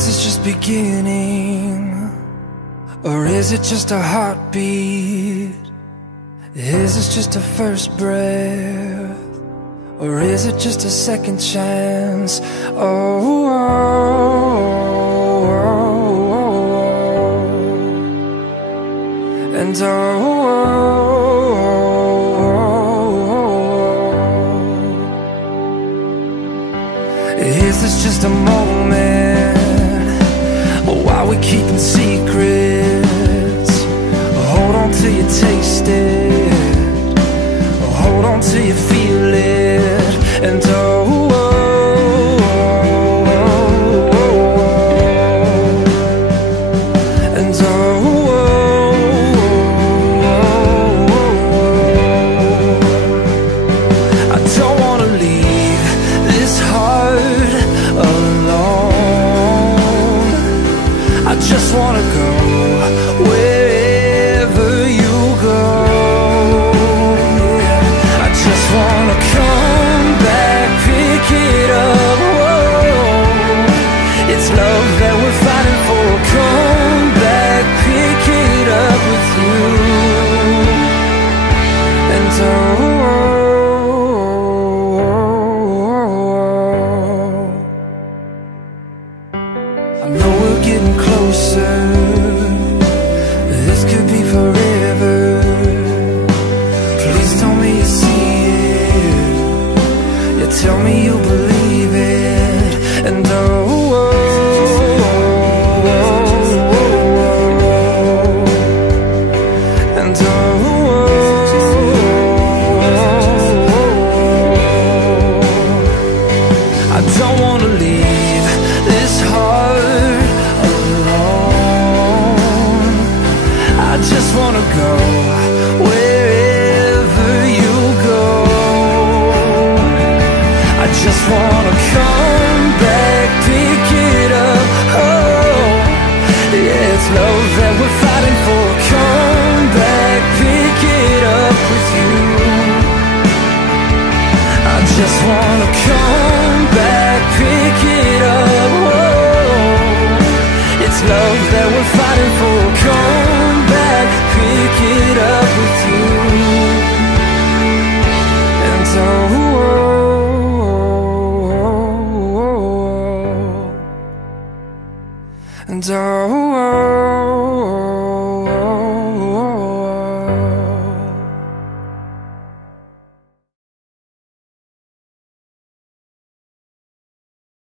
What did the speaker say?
Is this just beginning? Or is it just a heartbeat? Is this just a first breath? Or is it just a second chance? Oh, and is this just a moment? Or are we keeping secrets? Hold on till you taste it, hold on till you feel it. And I don't wanna leave this heart alone. I just wanna go wherever you go. I just wanna come back, pick it up. Whoa. It's love that we're fighting for. Come back, pick it up with you. And I know we're getting closer. This could be forever. Please tell me you see it. You tell me you believe it. And I don't wanna leave this heart alone. I just wanna go wherever you go. I just wanna come back, pick it up. Oh, yeah, it's love that we're fighting for. Come back, pick it up with you. I just wanna come back, pick it up. Whoa. It's love that we're fighting for. Come back, pick it up with you. And and